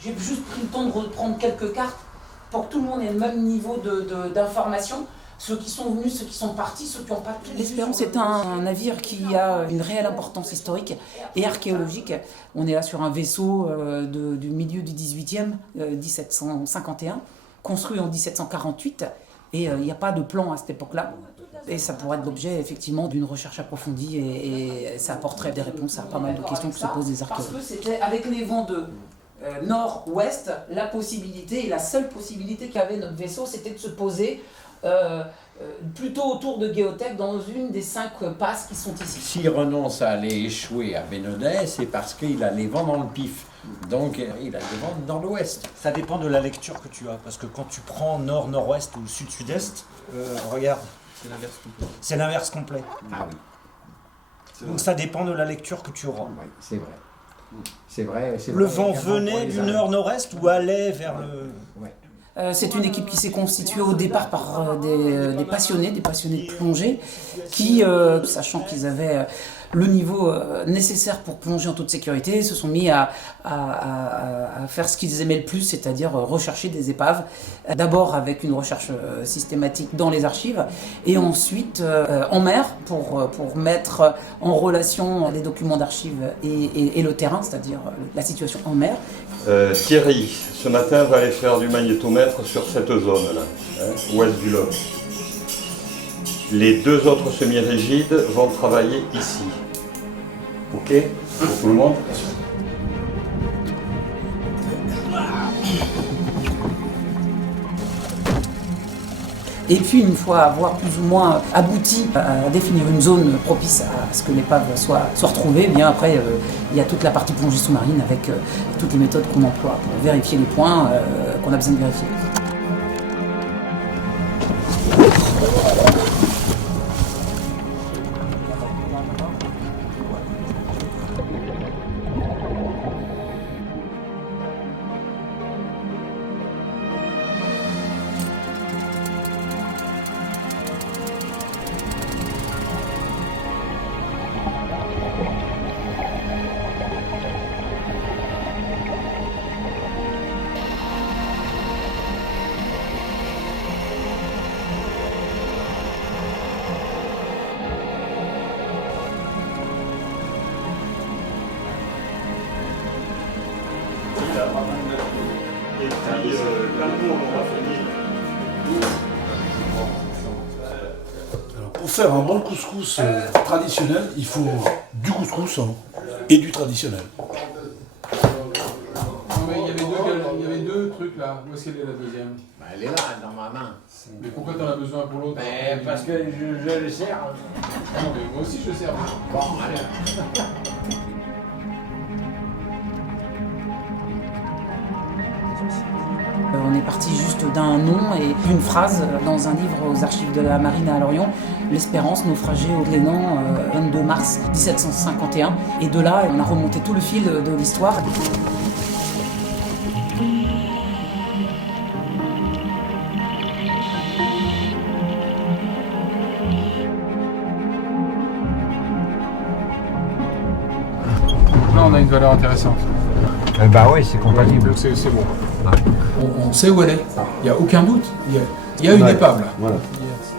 J'ai juste pris le temps de reprendre quelques cartes pour que tout le monde ait le même niveau d'information. Ceux qui sont venus, ceux qui sont partis, ceux qui n'ont pas pu. L'Espérance est un navire qui a une réelle importance historique et archéologique. On est là sur un vaisseau du milieu du 18e, 1751, construit en 1748. Et il n'y a pas de plan à cette époque-là. Et ça pourrait être l'objet effectivement d'une recherche approfondie et ça apporterait des réponses à pas mal de questions que se posent les archéologues. Parce que c'était avec les vents de nord-ouest, la possibilité, et la seule possibilité qu'avait notre vaisseau, c'était de se poser plutôt autour de Guéothèque dans une des 5 passes qui sont ici. S'il renonce à aller échouer à Bénodet, c'est parce qu'il a les vents dans le pif. Donc il a les vents dans l'ouest. Ça dépend de la lecture que tu as, parce que quand tu prends nord-nord-ouest ou sud-sud-est, regarde, c'est l'inverse complet. Ah oui. Donc ça dépend de la lecture que tu auras. Oui, c'est vrai. C'est vrai. Le vent venait du nord-nord-est ou allait vers le... Ouais. C'est une équipe qui s'est constituée au départ par des passionnés de plongée, qui, sachant qu'ils avaient le niveau nécessaire pour plonger en toute sécurité, se sont mis à faire ce qu'ils aimaient le plus, c'est-à-dire rechercher des épaves, d'abord avec une recherche systématique dans les archives, et ensuite en mer, pour mettre en relation les documents d'archives et le terrain, c'est-à-dire la situation en mer. Thierry, ce matin, va aller faire du magnétomètre sur cette zone-là, ouest du lobe. Les 2 autres semi-rigides vont travailler ici. Ok? Pour tout le monde? Et puis, une fois avoir plus ou moins abouti à définir une zone propice à ce que l'épave soit retrouvée, eh bien après, il y a toute la partie plongée sous-marine avec toutes les méthodes qu'on emploie pour vérifier les points qu'on a besoin de vérifier. Et puis, on va finir. Alors, pour faire un bon couscous traditionnel, il faut du couscous et du traditionnel. Il y avait 2 trucs là. Où est-ce qu'elle est la deuxième? Elle est là, dans ma main. Mais pourquoi t'en as besoin pour l'autre? Parce que je le sers. Non, mais moi aussi je sers. Bon, allez. On est parti juste d'un nom et d'une phrase dans un livre aux archives de la marine à Lorient, l'Espérance, naufragée au Glénan, 22 mars 1751. Et de là, on a remonté tout le fil de l'histoire. Là on a une valeur intéressante. Bah oui, c'est compatible. Donc c'est bon. On sait où elle est. Il n'y a aucun doute. Il y a une épave là. Voilà. Yes.